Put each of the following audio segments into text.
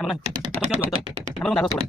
Emang atau siapa juga gitu. Emang nggak tahu sekolah.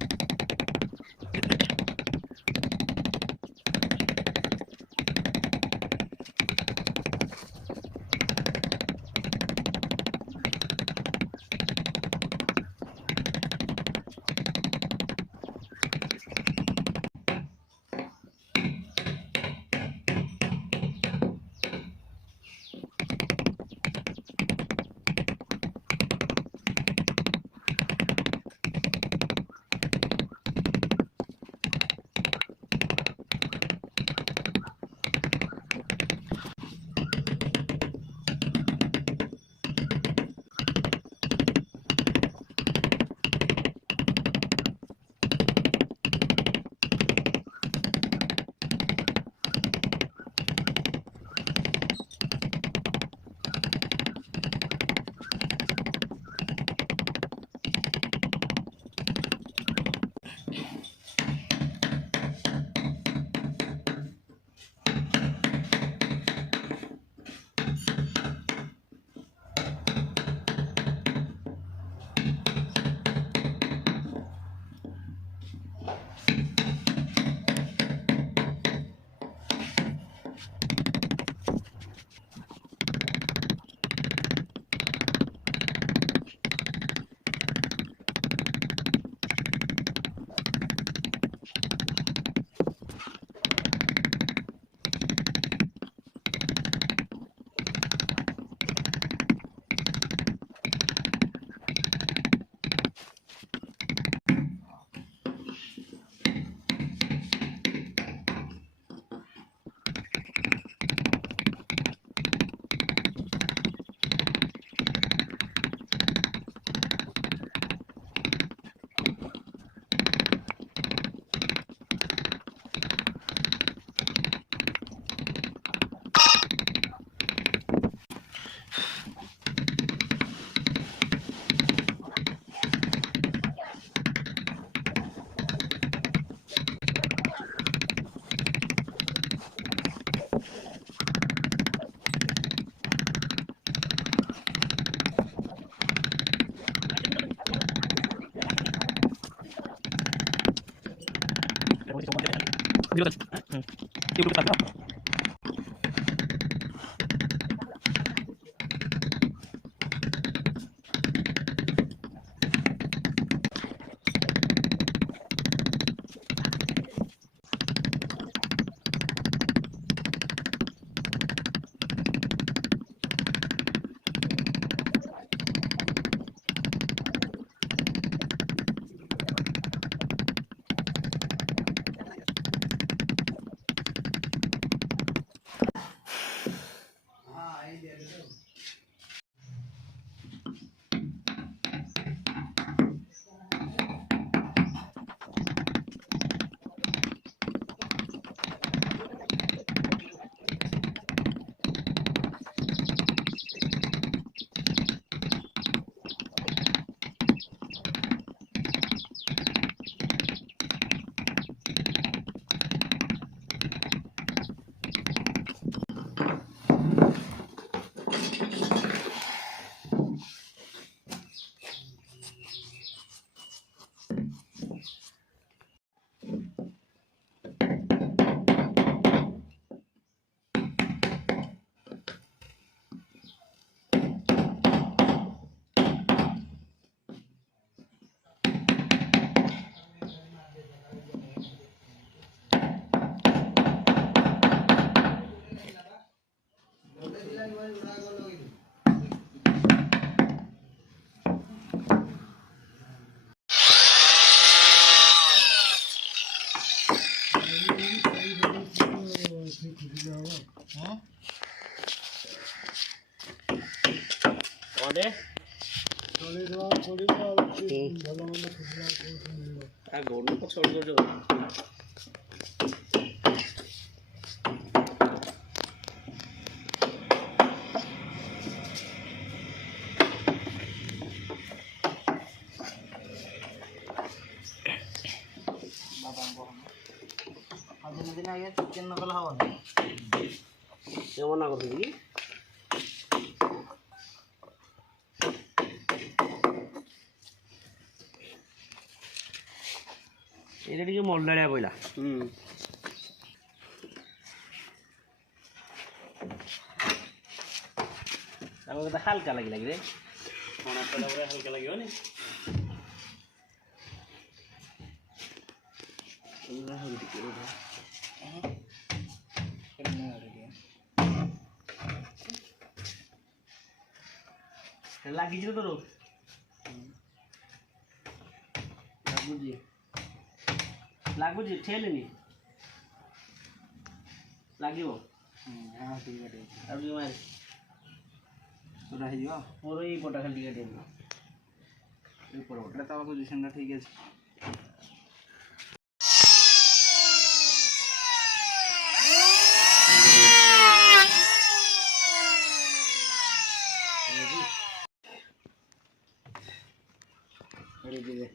Gitu kan? Dia belum kesana. দে গরু তো ছোট ছোট দিন আগে চিকেন না করলে হবে না কেমন না করবি এটা টিকে মলদাড়িয়া কইলা আমাকে তো হালকা লাগি রে হালকা লাগিব নি লাগিছিল তোর ଲାଗୁଛି ଠେଲେନି ଲାଗିବ ହଁ ଠିକ୍ ଅଛି ଆଉ ଟିକେ ମାରେ ପୁରା ହେଇଯିବ ମୋର ଏଇ ପଟା ଖାଲି ଟିକେ ଟିକେ ଏଇ ପଟଟା ତ ପୋଜିସନଟା ଠିକ୍ ଅଛି ଯିବେ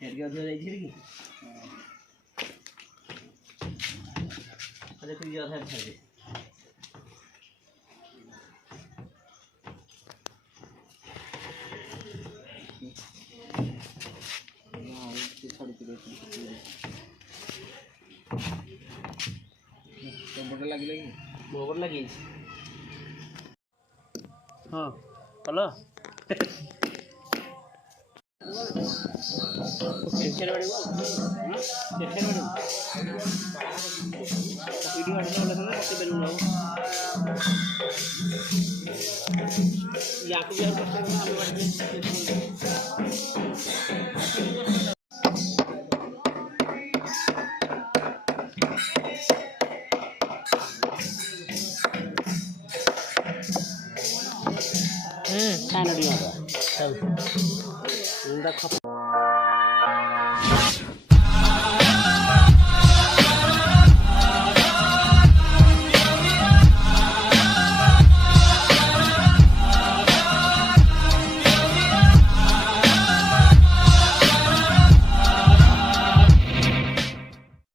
ହେରିକି ଅଧିକ ଯାଇଛି କି ଦେଖିକି ଅଧା ଛାଡ଼ି ପଟେ ଲାଗିଲା କି ମୋ ଉପରେ ଲାଗିଯାଇଛି ହଁ ଭଲ ଟେନସନ୍ ବାଡ଼ିବ ଟେନସନ୍ ବାଡ଼ିବ ଭିଡ଼ିଓ ଆଣିଲେ ଭଲ ଥାନ୍ତା ପକେଇ ପାରିବୁନି ଆଉ ୟାକୁ ବି ଆଉ କଷ୍ଟ ଆମେ ଖାନା ଟିକେ ଖତ